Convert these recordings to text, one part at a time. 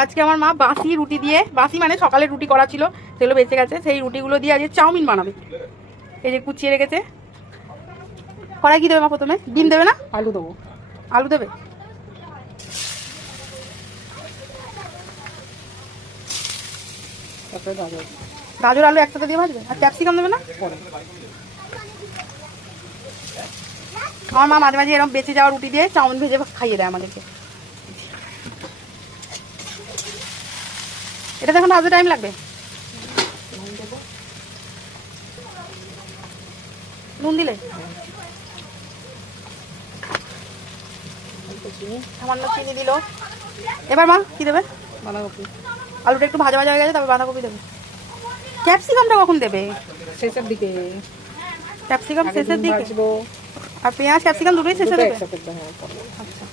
আজকে আমার মা বাসি রুটি দিয়ে, বাসি মানে সকালে রুটি করা ছিল সেগুলো বেঁচে গেছে, সেই রুটিগুলো দিয়ে আজকে চাউমিন বানাবে। এই যে কুচিয়ে রেখেছে। কড়াই কি দেবে মা প্রথমে? ডিম দেবে না? আলু দেবো। আলু দেবে? তারপরে গাজর। গাজর আলু একসাথে দিয়ে ভাজবে? আর ক্যাপসিকাম দেবে না? আমার মা মাঝে মাঝে এরকম বেঁচে যাওয়া রুটি দিয়ে চাউমিন ভেজে খাইয়ে দেয় আমাদেরকে। এটা এখন ভাজতে টাইম লাগবে। নুন দিলে? সামান্য চিনি দিল। এবার মা কি দেবে? বাঁধাকপি। আলুটা একটু ভাজা ভাজা হয়ে গেছে, তারপর বাঁধাকপি দেবে। ক্যাপসিকামটা কখন দেবে? শেষের দিকে। ক্যাপসিকাম শেষের দিকে? আর পেঁয়াজ ক্যাপসিকাম দুটোই শেষে দেবে? আচ্ছা।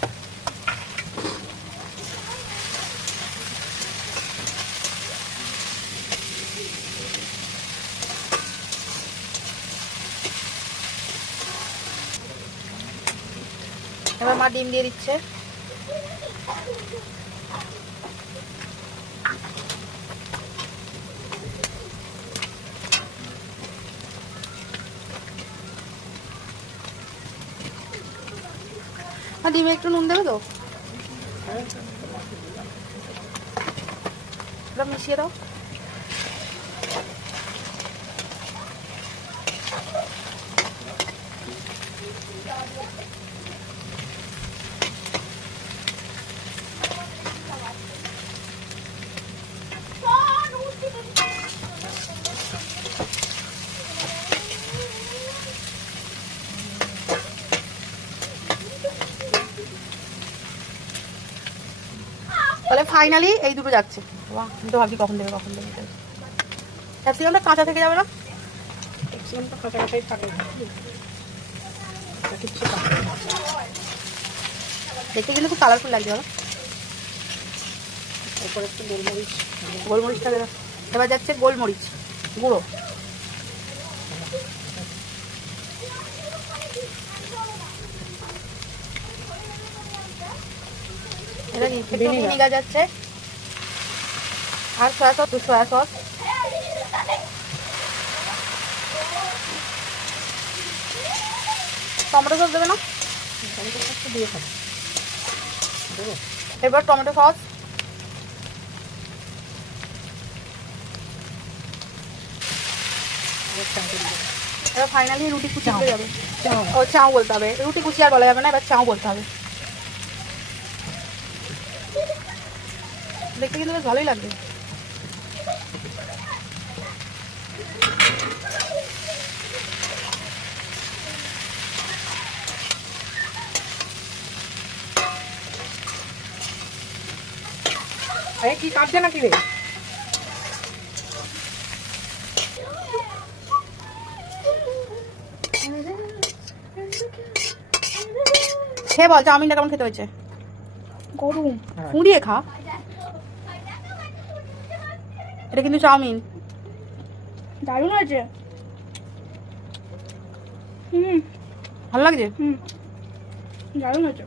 এবার মা ডিম দিয়ে দিচ্ছে। ডিমে একটু নুন দেবে তো? মিশিয়ে দাও। তাহলে ফাইনালি এই দুটো যাচ্ছে। বাহ, আমি তো ভাবছি কখন দেবে কখন দেবে। ক্যাপসিকামটা কাঁচা থেকে যাবে না? ক্যাপসিকামটা কাঁচা কাঁচাই থাকে। দেখতে কিন্তু খুব কালারফুল লাগছে। বলো, এরপর একটু গোলমরিচ। গোলমরিচটা দেবে। এবার যাচ্ছে গোলমরিচ গুঁড়ো। এটা কি ভিনেগার যাচ্ছে, আর soya sauce, soya sauce. Tomato sauce দেবে না? টমেটো সসটা দিয়ে খাবো। এবার টমেটো সস। এবার ফাইনালি রুটি কুচি হয়ে যাবে। ও চাও বলতে হবে, রুটি কুচি আর বলা যাবে না, এবার চাও বলতে হবে। দেখতে কিন্তু বেশ ভালোই লাগবে। আরে কি কাটছে নাকি রে? খেয়ে বল চাউমিনটা কেমন খেতে হয়েছে? গরম। ফুঁড়িয়ে খা। এটা কিন্তু চাউমিন। দারুণ হয়েছে। ভালো লাগছে? দারুণ হয়েছে।